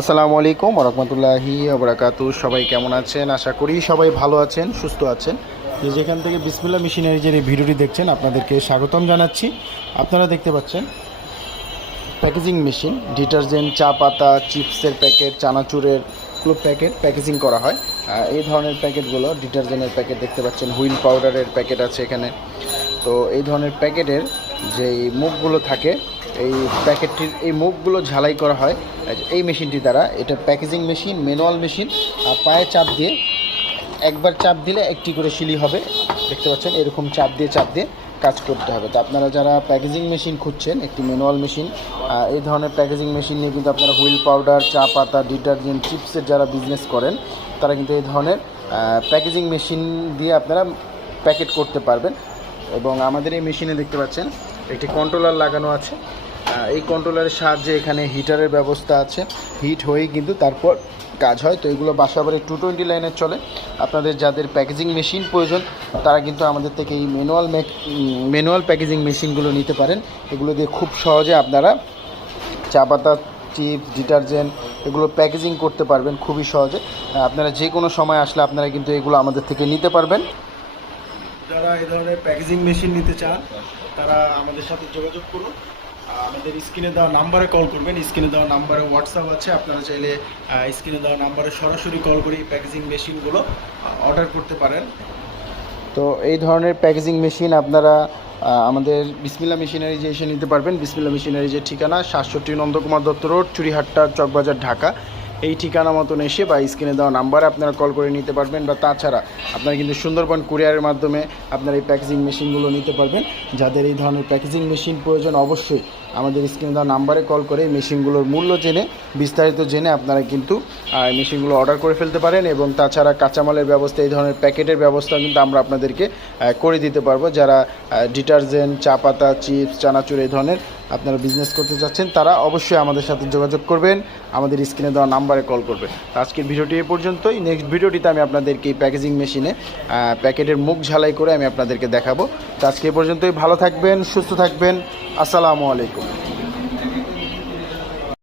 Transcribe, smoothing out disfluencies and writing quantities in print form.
আসসালামু আলাইকুম রহমতুল্লাহি ওবরাকাতু। সবাই কেমন আছেন? আশা করি সবাই ভালো আছেন, সুস্থ আছেন। যেখান থেকে বিসমিল্লাহ মেশিনারিজের এই ভিডিওটি দেখছেন আপনাদেরকে স্বাগতম জানাচ্ছি। আপনারা দেখতে পাচ্ছেন প্যাকেজিং মেশিন, ডিটারজেন্ট, চা পাতা, চিপসের প্যাকেট, চানাচুরের প্যাকেট প্যাকেজিং করা হয়। এই ধরনের প্যাকেটগুলো ডিটারজেন্টের প্যাকেট দেখতে পাচ্ছেন, হুইল পাউডারের প্যাকেট আছে এখানে। তো এই ধরনের প্যাকেটের যেই মুখগুলো থাকে, এই প্যাকেটটির এই মুখগুলো ঝালাই করা হয় এই মেশিনটি দ্বারা। এটা প্যাকেজিং মেশিন, ম্যানুয়াল মেশিন। পায়ে চাপ দিয়ে একবার চাপ দিলে একটি করে শিলি হবে, দেখতে পাচ্ছেন। এরকম চাপ দিয়ে কাজ করতে হবে। তো আপনারা যারা প্যাকেজিং মেশিন খুঁজছেন, একটি ম্যানুয়াল মেশিন, এই ধরনের প্যাকেজিং মেশিন নিয়ে কিন্তু আপনারা হুইল পাউডার, চা পাতা, ডিটারজেন্ট, চিপসের যারা বিজনেস করেন তারা কিন্তু এই ধরনের প্যাকেজিং মেশিন দিয়ে আপনারা প্যাকেট করতে পারবেন। এবং আমাদের এই মেশিনে দেখতে পাচ্ছেন একটি কন্ট্রোলার লাগানো আছে। এই কন্ট্রোলারের সাহায্যে এখানে হিটারের ব্যবস্থা আছে, হিট হয়েই কিন্তু তারপর কাজ হয়। তো এগুলো বাসাবাড়ি 220 লাইনে চলে। আপনাদের যাদের প্যাকেজিং মেশিন প্রয়োজন তারা কিন্তু আমাদের থেকে এই ম্যানুয়াল প্যাকেজিং মেশিনগুলো নিতে পারেন। এগুলো দিয়ে খুব সহজে আপনারা চা পাতা, চিপস, ডিটারজেন্ট এগুলো প্যাকেজিং করতে পারবেন খুবই সহজে। আপনারা যে কোনো সময় আসলে আপনারা কিন্তু এগুলো আমাদের থেকে নিতে পারবেন। যারা এই ধরনের প্যাকেজিং মেশিন নিতে চান তারা আমাদের সাথে যোগাযোগ করুন। আমাদের স্ক্রিনে দেওয়া নাম্বারে কল করবেন। স্ক্রিনে দেওয়া নাম্বারে হোয়াটসঅ্যাপ আছে, আপনারা চাইলে স্ক্রিনে দেওয়া নাম্বারে সরাসরি কল করে এই প্যাকেজিং মেশিনগুলো অর্ডার করতে পারেন। তো এই ধরনের প্যাকেজিং মেশিন আপনারা আমাদের বিসমিল্লাহ মেশিনারিজে এসে নিতে পারবেন। বিসমিল্লাহ মেশিনারিজের ঠিকানা 67 নন্দকুমার দত্ত রোড, চুড়িহাট্টা, চকবাজার, ঢাকা। এই ঠিকানা মতন এসে বা স্ক্রিনে দেওয়া নাম্বারে আপনারা কল করে নিতে পারবেন। বা তাছাড়া আপনারা কিন্তু সুন্দরবন কুরিয়ারের মাধ্যমে আপনারা এই প্যাকেজিং মেশিনগুলো নিতে পারবেন। যাদের এই ধরনের প্যাকেজিং মেশিন প্রয়োজন অবশ্যই আমাদের স্ক্রিনে দেওয়া নাম্বারে কল করে এই মেশিনগুলোর মূল্য জেনে, বিস্তারিত জেনে আপনারা কিন্তু মেশিনগুলো অর্ডার করে ফেলতে পারেন। এবং তাছাড়া কাঁচামালের ব্যবস্থা, এই ধরনের প্যাকেটের ব্যবস্থা কিন্তু আমরা আপনাদেরকে করে দিতে পারবো। যারা ডিটারজেন্ট, চা পাতা, চিপস, চানাচুর এই ধরনের আপনারা বিজনেস করতে চাচ্ছেন তারা অবশ্যই আমাদের সাথে যোগাযোগ করবেন, আমাদের স্ক্রিনে দেওয়া নাম্বারে কল করবেন। আজকের ভিডিওটি এ পর্যন্তই। নেক্সট ভিডিওটিতে আমি আপনাদেরকে এই প্যাকেজিং মেশিনে প্যাকেটের মুখ ঝালাই করে আমি আপনাদেরকে দেখাবো। তো আজকে এ পর্যন্তই। ভালো থাকবেন, সুস্থ থাকবেন। আসসালামু আলাইকুম।